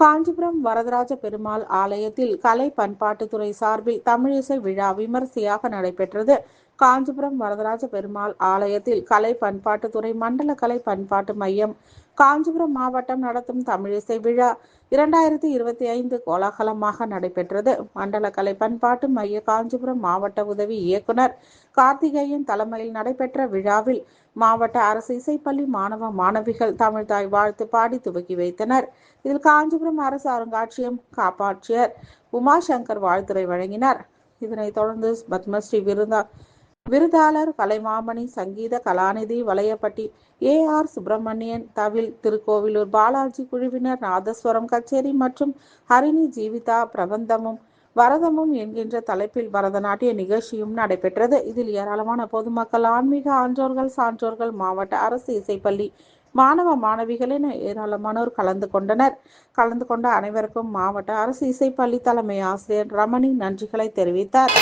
காஞ்சிபுரம் வரதராஜ பெருமாள் ஆலயத்தில் கலை பண்பாட்டுத்துறை சார்பில் தமிழிசை விழா விமரிசையாக நடைபெற்றது. காஞ்சிபுரம் வரதராஜ பெருமாள் ஆலயத்தில் கலை பண்பாட்டுத்துறை மண்டல கலை பண்பாட்டு மையம் காஞ்சிபுரம் மாவட்டம் நடத்தும் தமிழிசை விழா இரண்டாயிரத்தி இருபத்தி ஐந்து கோலாகலமாக நடைபெற்றது. மண்டல கலை பண்பாட்டு மைய காஞ்சிபுரம் மாவட்ட உதவி இயக்குனர் கார்த்திகேயன் தலைமையில் நடைபெற்ற விழாவில் மாவட்ட அரசு இசைப்பள்ளி மாணவ மாணவிகள் தமிழ்தாய் வாழ்த்து பாடி துவக்கி வைத்தனர். இதில் காஞ்சிபுரம் அரசு அருங்காட்சியகம் காப்பாட்சியர் உமாசங்கர் வாழ்த்துரை வழங்கினார். இதனைத் தொடர்ந்து பத்மஸ்ரீ விருதா விருதாளர் கலைமாமணி சங்கீத கலாநிதி வலையப்பட்டி ஏ ஆர் சுப்பிரமணியன் தவில் திருக்கோவிலூர் பாலாஜி குழுவினர் நாதஸ்வரம் கச்சேரி மற்றும் ஹரிணி ஜீவிதா பிரபந்தமும் வரதமும் என்கின்ற தலைப்பில் பரதநாட்டிய நிகழ்ச்சியும் நடைபெற்றது. இதில் ஏராளமான பொதுமக்கள் ஆன்மீக ஆன்றோர்கள் சான்றோர்கள் மாவட்ட அரசு இசைப்பள்ளி மாணவ மாணவிகள் என ஏராளமானோர் கலந்து கொண்டனர். கலந்து கொண்ட அனைவருக்கும் மாவட்ட அரசு இசைப்பள்ளி தலைமை ஆசிரியர் ரமணி நன்றிகளை தெரிவித்தார்.